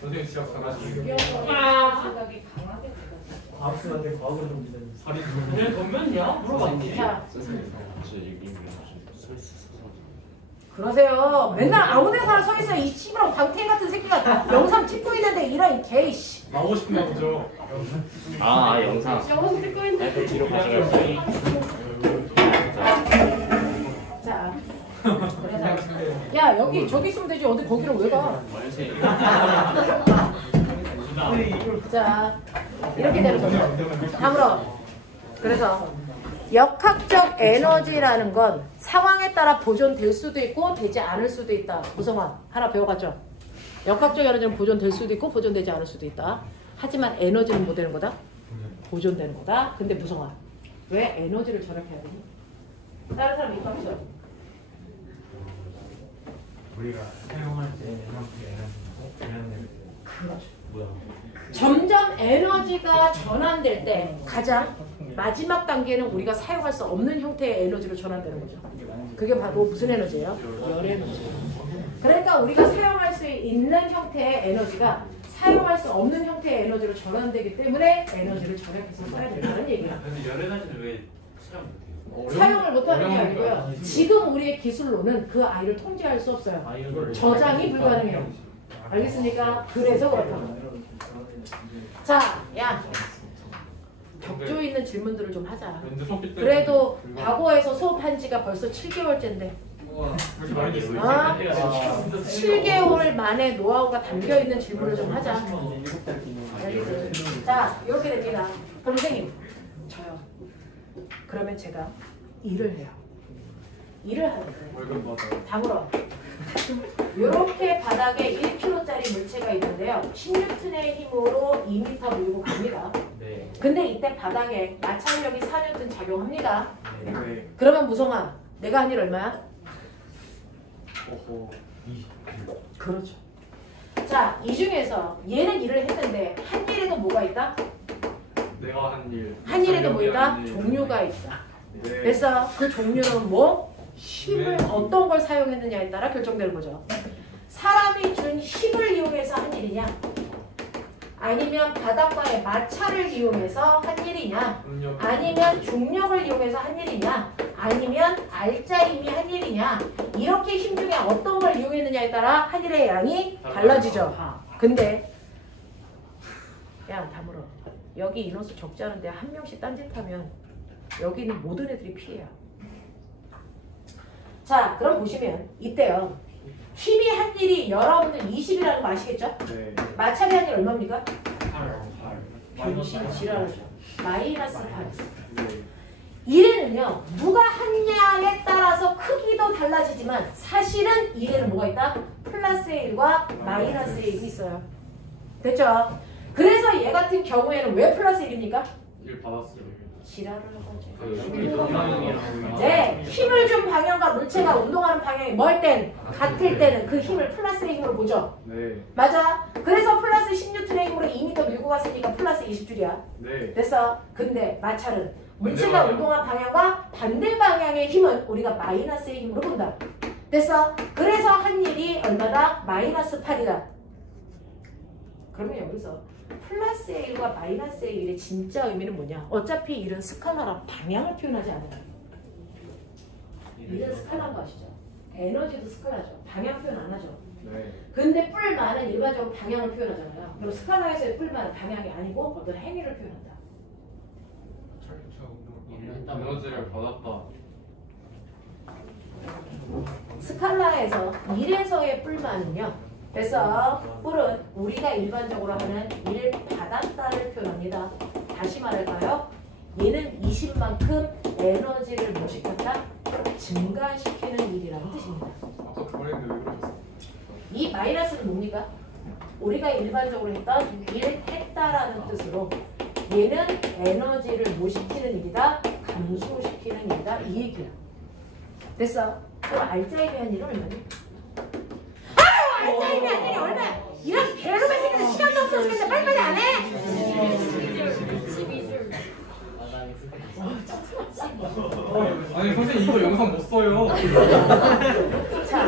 선생님 진짜 강하시네. 유경험의 생각이 강하게 들었어. 과학생한테 과학으로 좀 믿어. 살이 내 건면이야? 물어봤지. 자, 선생님 저 이미 서서 그러세요. 맨날 아무 데서나 서 있어요. 이 씨부랑 방태 같은 새끼가 영상 찍고 있는데 이런 개이씨. 나오고 싶은가 보죠. 아 영상 영상 찍고 있는데. 그 뒤로 가져갈게요. 자, 그래서 야 여기 저기 있으면 되지 어디 거기를 왜 가? 자, 이렇게 되는 거죠. 다음으로 그래서 역학적 에너지라는 건 상황에 따라 보존될 수도 있고 되지 않을 수도 있다. 우성환 하나 배워갔죠? 역학적 에너지는 보존될 수도 있고 보존되지 않을 수도 있다. 하지만 에너지는 뭐 되는 거다? 보존되는 거다. 근데 무성환 왜 에너지를 절약해야 되니? 다른 사람 입학죠? 우리가 사용할 때 에너지 그렇죠. 뭐야? 점점 에너지가 전환될 때 가장 마지막 단계는 우리가 사용할 수 없는 형태의 에너지로 전환되는 거죠. 그게 바로 무슨 에너지예요? 열 에너지. 그러니까 우리가 사용할 수 있는 형태의 에너지가 사용할 수 없는 형태의 에너지로 전환되기 때문에 에너지를 절약해서 써야 된다는 얘기야. 근데 열 에너지를 왜 사용? 사용을 못하는 게 아니고요. 지금 우리의 기술로는 그 아이를 통제할 수 없어요. 저장이 불가능해요. 알겠습니까? 그래서 그렇다고. 자, 야. 격조 있는 질문들을 좀 하자. 그래도 과거에서 수업한 지가 벌써 7개월째인데. 그렇게 많이 됐어요. 7개월 만에 노하우가 담겨 있는 질문을 좀 하자. 자, 이렇게 됩니다. 그럼 선생님, 저요. 그러면 제가 일을 해요. 일을 하는 거예요. 월급 받아요. 다물어. 이렇게 바닥에 1kg짜리 물체가 있는데요. 16N의 힘으로 2m 밀고 갑니다. 네. 근데 이때 바닥에 마찰력이 4N 작용합니다. 네. 그러면 무성아, 내가 한 일 얼마야? 어허. 그렇죠. 자, 이 중에서 얘는 일을 했는데 한 일에도 뭐가 있다? 내가 한 일. 한 일에도 뭐 있다? 한 일. 종류가 있다. 네. 그래서 그 종류는 뭐? 힘을 네. 어떤 걸 사용했느냐에 따라 결정되는 거죠. 사람이 준 힘을 이용해서 한 일이냐? 아니면 바닷가의 마찰을 이용해서 한 일이냐? 압력. 아니면 중력을 이용해서 한 일이냐? 아니면 알짜힘이 한 일이냐? 이렇게 힘 중에 어떤 걸 이용했느냐에 따라 한 일의 양이 달라지죠. 근데 야 다물어. 여기 인원수 적지 않은데 한 명씩 딴짓하면 여기 있는 모든 애들이 피해요. 자, 그럼 보시면 이때요. 힘이 한 일이 여러분들 20이라는 거 아시겠죠? 네. 마찰이 한 일 얼마입니까? 8. 병신 지랄하죠. 마이너스 8. 네. 이래는요. 누가 하냐에 따라서 크기도 달라지지만 사실은 이래는 뭐가 있다? 플러스의 1과 마이너스의 1이 있어요. 됐죠? 그래서 얘 같은 경우에는 왜 플러스 1입니까? 일 받았어요. 지랄을 하죠. 그 네, 힘을 준 방향과 물체가 운동하는 방향이 멀 땐, 같을 때는 그 힘을 플러스의 힘으로 보죠. 네. 맞아. 그래서 플러스 16N의 힘으로 2m 밀고 갔으니까 플러스 20줄이야. 네. 됐어. 근데 마찰은 물체가 운동한 방향과 반대 방향의 힘은 우리가 마이너스의 힘으로 본다. 됐어. 그래서 한 일이 얼마다? 마이너스 8이다. 그러면 여기서 플러스의 1과 마이너스의 1의 진짜 의미는 뭐냐? 어차피 1은 스칼라라 방향을 표현하지 않아요. 1은 스칼라인 거 아시죠? 에너지도 스칼라죠. 방향 표현 안 하죠. 네. 근데 뿔만은 일반적으로 방향을 표현하잖아요. 그럼 스칼라에서의 뿔만은 방향이 아니고 어떤 행위를 표현한다. 에너지를 받았다. 스칼라에서 1에서의 뿔만은요. 그래서 뿔은 우리가 일반적으로 하는 1 받았다를 표현합니다. 다시 말할까요? 얘는 20만큼 에너지를 뭐 시켰다? 증가시키는 일이라는 뜻입니다. 아까 그랬는데 왜 그러셨어요? 이 마이너스는 뭡니까? 우리가 일반적으로 했던 일했다라는 뜻으로 얘는 에너지를 뭐 시키는 일이다? 감소시키는 일이다. 이 얘기야. 됐어? 그럼 알짜이미한 일은 얼마니? 알짜이미한 일이 얼마야? 이런 게으름한 새끼들 시간도 없어 죽겠네. 빨리빨리 안 해? 12줄. 아니 선생님 이거 영상 못 써요. 자,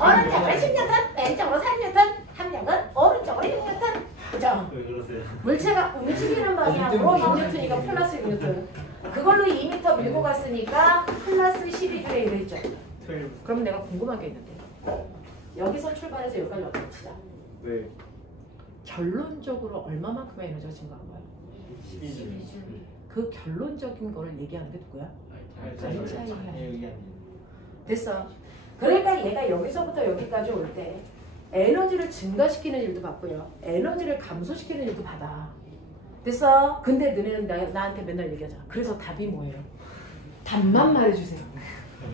오른쪽으로 10뉴턴, 왼쪽으로 3뉴턴, 함량은 오른쪽으로 6뉴턴. 그죠? 왜 그러세요? 물체가 움직이는 방향으로 6뉴턴이니까 플러스 6뉴턴. 그걸로 2m 밀고 갔으니까 플러스 12줄에 이랬죠. 그럼 내가 궁금한 게 있는데 여기서 출발해서 여기까지 왔다 치자. 네. 결론적으로 얼마만큼의 에너지가 증가한 거야? 12줄. 그 결론적인 거를 얘기하는 게 누구야? 알짜이미한 됐어. 그러니까 얘가 여기서부터 여기까지 올 때 에너지를 증가시키는 일도 받고요. 에너지를 감소시키는 일도 받아. 됐어? 근데 너네는 나한테 맨날 얘기하잖아. 그래서 답이 뭐예요? 답만 말해주세요.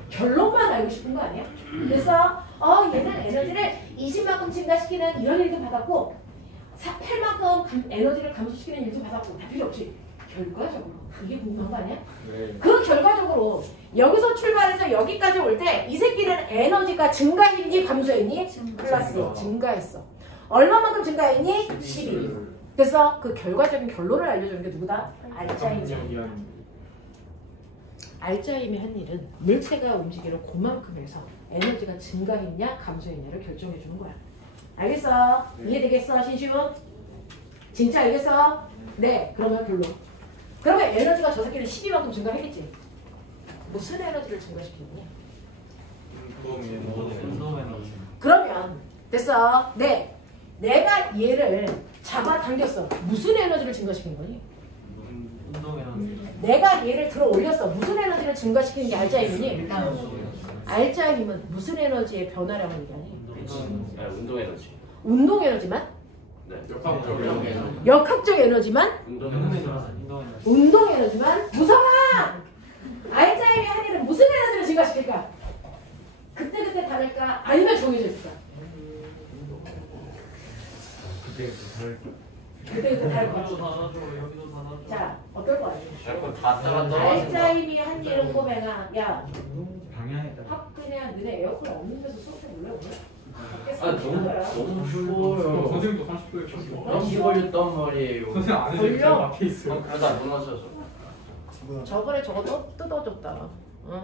결론만 알고 싶은 거 아니야? 그래서 얘는 에너지를 20만큼 증가시키는 이런 일도 받았고 8만큼 에너지를 감소시키는 일도 받았고 다 필요 없이 결과적으로 이게 궁금한 거 아니야? 네. 그 결과적으로 여기서 출발해서 여기까지 올 때 이 새끼는 에너지가 증가했니 감소했니? 플러스 증가했어. 얼마만큼 증가했니? 12. 그래서 그 결과적인 결론을 알려주는 게 누구다? 알짜이미한. 알짜이미한 일은 물체가 움직이는 그만큼에서 에너지가 증가했냐 감소했냐를 결정해 주는 거야. 알겠어? 이해되겠어 신시훈? 진짜 알겠어? 네. 그러면 결론. 그러면 에너지가 저 새끼는 12만큼 증가했겠지? 무슨 에너지를 증가시키느냐? 운동 에너지. 그러면 됐어. 네. 내가 얘를 잡아당겼어. 무슨 에너지를 증가시키는 거니? 운동 에너지. 내가 얘를 들어 올렸어. 무슨 에너지를 증가시키는 게 알짜이미니? 알짜이미는 무슨 에너지의 변화량을 얘기하니? 운동 에너지. 운동 에너지만? 네. 역학적 에너지. 역학적 에너지만? 운동 운동 에너지. 에너지. 운동 에너지. 운동 에너지만? 무성아! 알짜이미 한 일은 무슨 에너지를 증가시킬까? 그때그때 다를까? 아니면 정해져 있을까? 그때그때 다를 것 같아. 자, 어떨 거 아니야? 다 따라 떨어진다. 알짜이미 한 일은 꼬맹아. 야, 방향에 따라. 확 그냥 너네 에어컨 없는 데서 수업해 볼래 오늘? 아 너무 추워요. 선생님도 30도에 쳤어. 감기 걸렸단 말이에요. 선생님 안에 지금 걸려? 막혀 있어요. 그러다 무너져서. 저번에 저거 뜯어줬다. 응?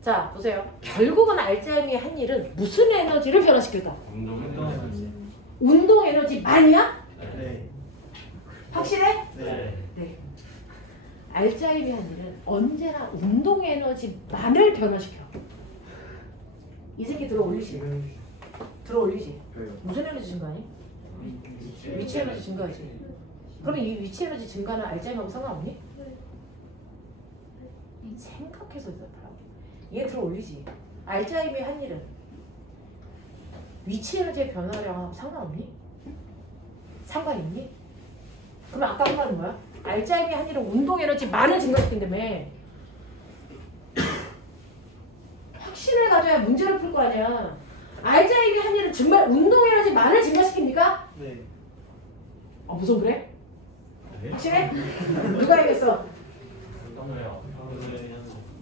자, 보세요. 결국은 알짜이미 한 일은 무슨 에너지를 변화시킬까? 운동 운동 에너지. 에너지. 운동 에너지만이야? 네. 확실해? 네. 네. 알짜이미 한 일은 언제나 운동 에너지만을 변화시켜. 이 새끼 들어 올리지? 들어 올리지? 네. 무슨 에너지 증가하니? 위치 에너지 증가하지. 그러면 이 위치 에너지 증가는 알짜이미하고 상관없니? 생각해서 그렇더라고. 얘 들어 올리지. 알짜이미 한 일은 위치 에너지의 변화량하고 상관없니? 상관있니? 그럼 아까 한 말은 뭐야? 알짜이미 한 일은 운동 에너지만을 증가시킨다며. 확신을 가져야 문제를 풀 거 아니야. 알짜이미 한 일은 정말 운동 에너지만을 증가시킵니까? 네. 무슨 그래? 확실해? 누가 알겠어?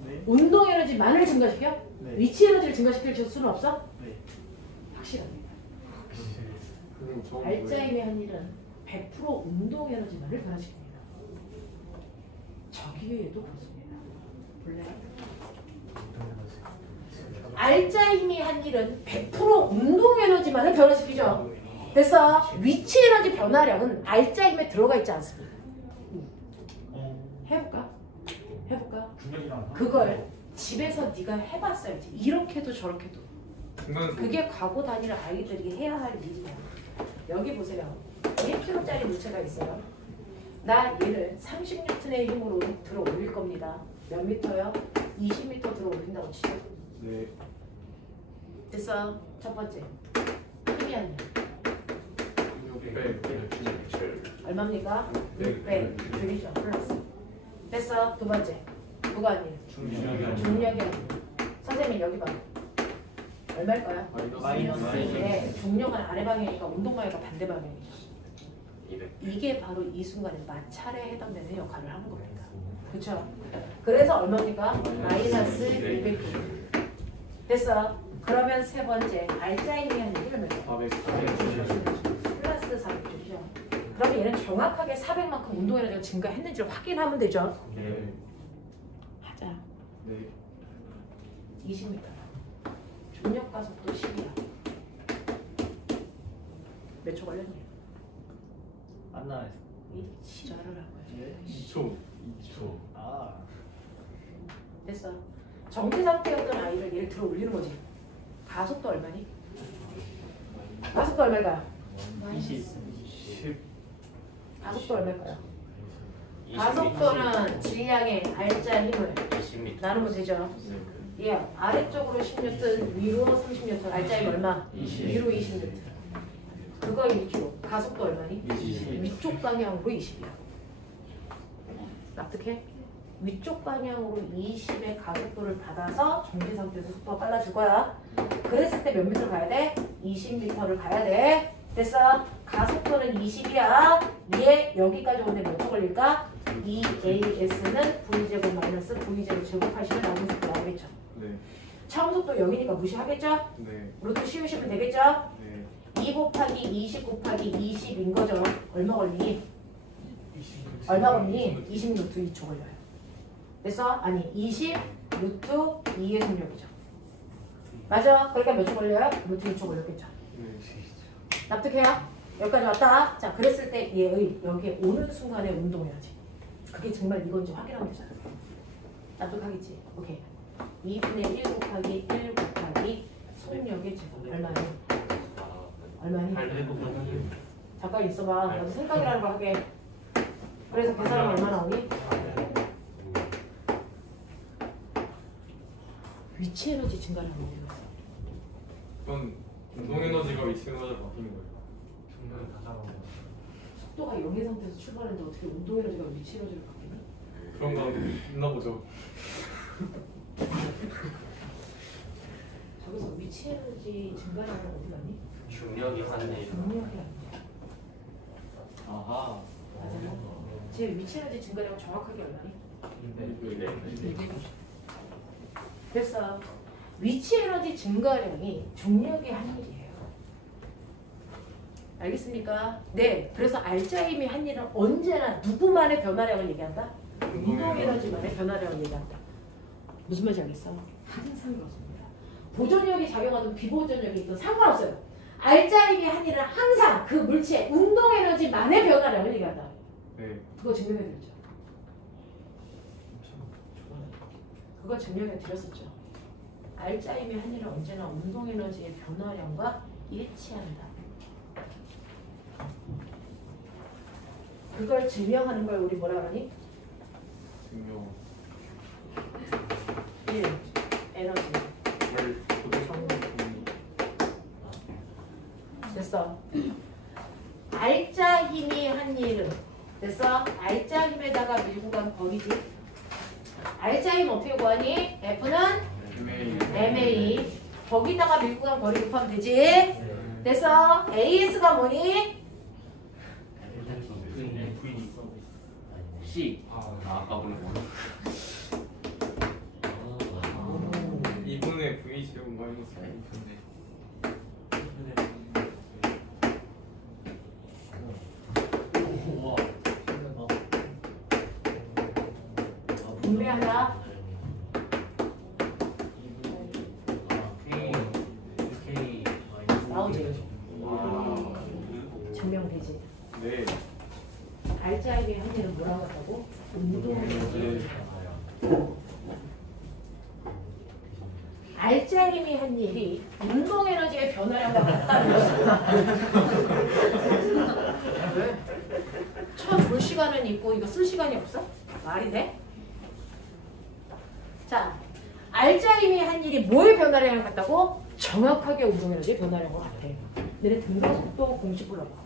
네. 운동 에너지만을 증가시켜? 네. 위치 에너지를 증가시킬 수는 없어? 네. 확실합니다. 그럼 저 알짜이미 한 일은 100% 운동 에너지만을 변화시킵니다. 저기 외에도 그렇습니다. 볼래요? 알짜이미 한 일은 100% 운동 에너지만을 변화시키죠. 그래서 위치 에너지 변화량은 알짜이미에 들어가 있지 않습니다. 해볼까? 해볼까? 그걸 집에서 네가 해봤어야지. 이렇게도 저렇게도. 그게 과고 다니는 아이들이 해야 할 일이야. 여기 보세요. 1kg짜리 물체가 있어요. 나 얘를 30N의 힘으로 들어 올릴 겁니다. 몇 미터요? 20m 들어 올린다고 치죠. 네. 됐어. 첫 번째. 힘이 아니야. 얼마입니까? 600. 줄이죠. 플러스. 됐어. 두 번째. 뭐가 아니에요? 중력이 아니에요. 선생님 여기 봐. 얼마일까요? 마이너스 네, 중력은 아래 방향이니까 운동 방향과 반대 방향이죠. 200. 이게 바로 이 순간에 마찰에 해당되는 역할을 하는 겁니다. 그렇죠? 그래서 얼마입니까? 마이너스 200. 됐어. 그러면 세 번째 알짜임이 한 얘기를 몇 400. 플러스 400이죠. 그럼 얘는 정확하게 400만큼 운동 에너지가 증가했는지를 확인하면 되죠. 네. 하자. 네. 20m. 중력 가속도 10이야. 몇 초 걸렸니? 안 나와요. 이 지랄을 한 거야. 2초. 아. 됐어. 정지 상태였던 아이를 얘를 들어 올리는 거지. 가속도 얼마니? 가속도 얼마일까요? 20. 가속도 얼마일까요? 가속도는 질량의 알짜 힘을 20m. 나누면 되죠. 예, 아래쪽으로 10N, 위로 30N. 알짜 힘 얼마? 20. 위로 20N. 그거 1kg. 가속도 얼마니? 20. 위쪽 방향으로 20이야. 납득해? 위쪽 방향으로 20의 가속도를 받아서 정지 상태에서 속도가 빨라질 거야. 그랬을 때 몇 미터 가야 돼? 20m를 가야 돼. 됐어? 가속도는 20이야. 얘 여기까지 오는데 몇 초 걸릴까? 2AS는 V제곱 마이너스 V제곱 제곱하시면 나오는 속도 나오겠죠. 네. 처음 속도 0이니까 무시하겠죠? 네. 루트 씌우시면 되겠죠? 네. 2 곱하기 20 곱하기 20인 거죠. 얼마 걸리니? 얼마 걸리니? 20 루트 2초 걸려요. 됐어? 아니 20 루트 2의 속력이죠. 맞아. 그러니까 몇 초 걸려요? 루트 2초 걸렸겠죠. 네. 납득해요? 여기까지 왔다. 자, 그랬을 때 얘의 여기에 오는 순간에 운동해야지. 그게 정말 이건지 확인하면 되잖아. 납득하겠지? 오케이. 2분의 1 곱하기 1 곱하기 속력의 제곱 얼마니? 얼마니? 잠깐 있어봐. 나도 생각이라는 걸 하게. 그래서 계산하면 얼마 나오니? 위치 에너지 증가를 하는 거예요. 그건 운동 에너지가 위치 에너지가 바뀌는 거예요. 속도가 0의 상태에서 출발했는데 어떻게 운동 에너지가 위치 에너지를 바뀌니? 그런 거 있나 보죠. 저기서 위치 에너지 증가라는 건 어디 갔니? 중력이 환네. 중력이 아니야. 아하. 맞아요. 제 위치 에너지 증가량은 정확하게 얼마니? 됐어. 위치 에너지 증가량이 중력의 한 일이에요. 알겠습니까? 네. 그래서 알짜임이 한 일은 언제나 누구만의 변화량을 얘기한다? 운동 에너지만의 변화량을 얘기한다. 무슨 말인지 알겠어? 항상 그렇습니다. 보존력이 작용하든 비보존력이 있든 상관없어요. 알짜임이 한 일은 항상 그 물체의 운동 에너지만의 변화량을 얘기한다. 네. 그거 증명해드렸죠. 그거 증명해드렸었죠. 알짜임이 한 일은 언제나 운동 에너지의 변화량과 일치한다. 그걸 증명하는 걸 우리 뭐라 하니? 증명. 1. 에너지. 됐어. 알짜 힘이 한 일은 됐어. 알짜 힘에다가 밀고 간 거리지. 알짜 힘 어떻게 구하니? F는 MA. 거기다가 밀고 간 거리 곱하면 되지. 됐어. AS가 뭐니? C. 아까 보는 거. 2분의 V 제곱 마이너스 2분의. 분배하자. 나오지. 증명되지. 네. 알짜임이 한 일은 뭐라고 한다고? 운동 에너지. 알짜임이 한 일이 운동 에너지의 변화량과 같다는 것입니다. 왜? 처음 볼 시간은 있고 이거 쓸 시간이 없어? 말이 돼? 자, 알짜임이 한 일이 뭐의 변화량을 같다고? 정확하게 운동 에너지의 변화량과 같아. 너네 등가 속도 공식 불러봐.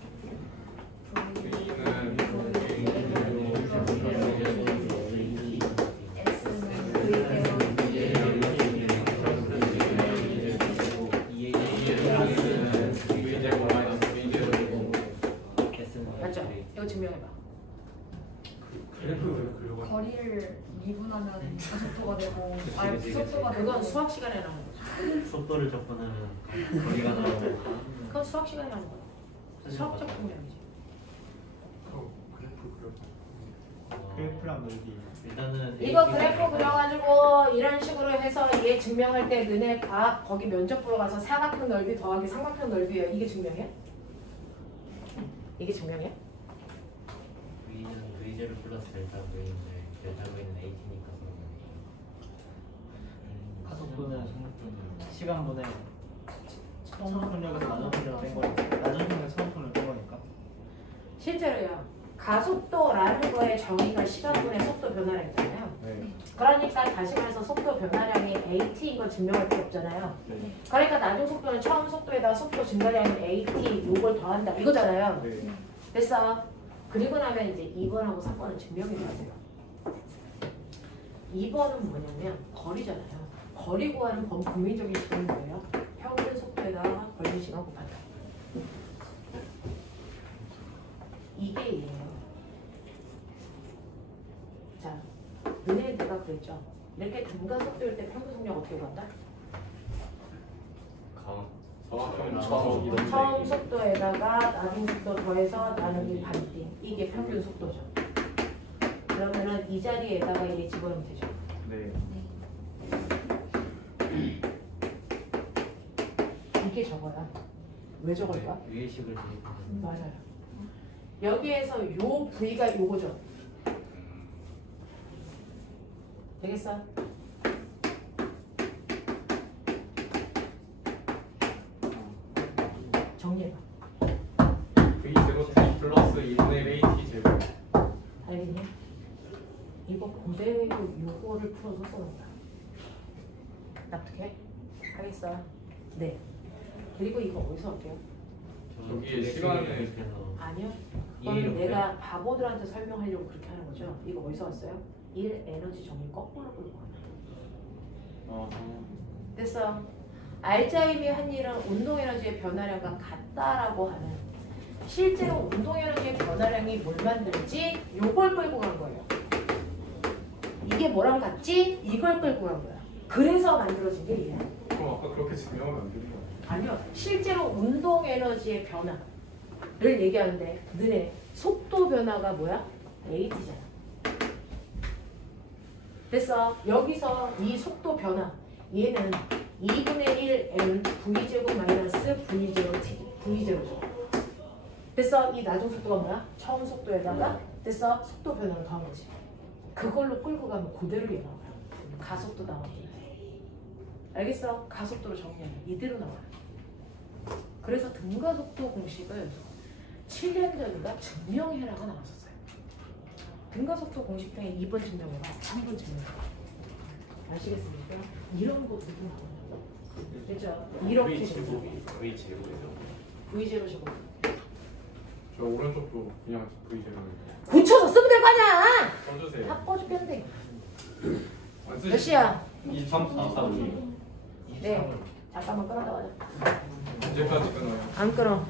접근하면 속도가 되고 그치, 아니 그치, 속도가 그치. 되고 그건 수학 시간에 나오는 거죠. 속도를 접근하면 거리가 나오고. 그건 수학 시간에 나오는 거야. 수학적 풍량이지. 그래프 그려. 그래프랑 넓이. 일단은 이거 그래프 그려가지고 이런 식으로 해서 얘 증명할 때 너네 각 거기 면적 보러 가서 사각형 넓이 더하기 삼각형 넓이에요. 이게 증명이야? 이게 증명이야? V는 V0 플러스 델타 V인데 델타 V는 H니까 가속도는 시간분의 차원풍력에서 나눠풍력 뺀 거니까. 나눠풍력 차원풍력 뺀 거니까. 실제로요. 가속도라는 거의 정의가 시간분의 속도 변화량이잖아요. 네. 그러니까 다시 말해서 속도 변화량이 AT인 걸 증명할 필요 없잖아요. 네. 그러니까 나중 속도는 처음 속도에다가 속도 증가량인 AT 요걸 더한다 이거잖아요. 네. 됐어. 그리고 나면 이제 2번하고 3번은 증명이 돼야 돼요. 2번은 뭐냐면 거리잖아요. 거리 구하는 범국민적인 시간은 뭐예요? 평균 속도에다가 걸린 시간 곱하다. 이게 얘예요. 자, 은혜 내가 그랬죠. 이렇게 등가 속도일 때 평균 속력 어떻게 구한다? 처음 속도에다가 나중 속도 더해서 나누기 반띵. 이게 평균 속도죠. 그러면은 이 자리에다가 이게 집어넣으면 되죠. 네. 이게 저거야. 왜 저걸까? 위의 식을 대입하면 맞아요. 여기에서 요 V가 요거죠. 되겠어? 정리해봐. V 제곱 T 플러스 2분의 AT 제곱. 알겠니? 이거 그대로 요거를 풀어서 써놓은 거야. 납득해? 하겠어? 네. 그리고 이거 어디서 할게요? 여기에 시간을- 대입해서 아니요. 이해를 그건 내가 바보들한테 설명하려고 그렇게 하는 거죠. 이거 어디서 왔어요? 1 에너지 정의 거꾸로 끌고 가는 거야. 됐어. 알짜임이 한 일은 운동 에너지의 변화량과 같다라고 하는 실제로 운동 에너지의 변화량이 뭘 만들지? 요걸 끌고 간 거예요. 이게 뭐랑 같지? 이걸 끌고 간 거야. 그래서 만들어진 게 얘야. 그럼 아까 그렇게 증명하면 안 되는 거 아니야? 아니요. 실제로 운동 에너지의 변화를 얘기하는데 너네 속도 변화가 뭐야? AT잖아. 됐어. 여기서 이 속도 변화 얘는 2분의 1 L V제곱 마이너스 V0 T V0죠. 됐어. 이 나중 속도가 뭐야? 처음 속도에다가 됐어. 속도 변화를 더한 거지. 그걸로 끌고 가면 그대로 얘 나와요. 가속도 나오기. 알겠어? 가속도로 정리해. 이대로 나와요. 그래서 등가속도 공식을 7년 전인가 증명해라가 나왔었어요. 등가속도 공식 중에 2번 증명해라, 3번 증명해라. 아시겠습니까? 이런 것도 나와요. 그죠? 이렇게 되죠. V 제곱이죠. V제로 제곱. 저 오른쪽도 그냥 V 제곱. 고쳐서 쓰면 될 거 아니야! 써주세요. 다 꺼죽겠는데. 안 쓰시- 몇 시야? 23, 24. 네. 잠깐만 끊었다 가자. 언제까지 끊어요? 안 끊어.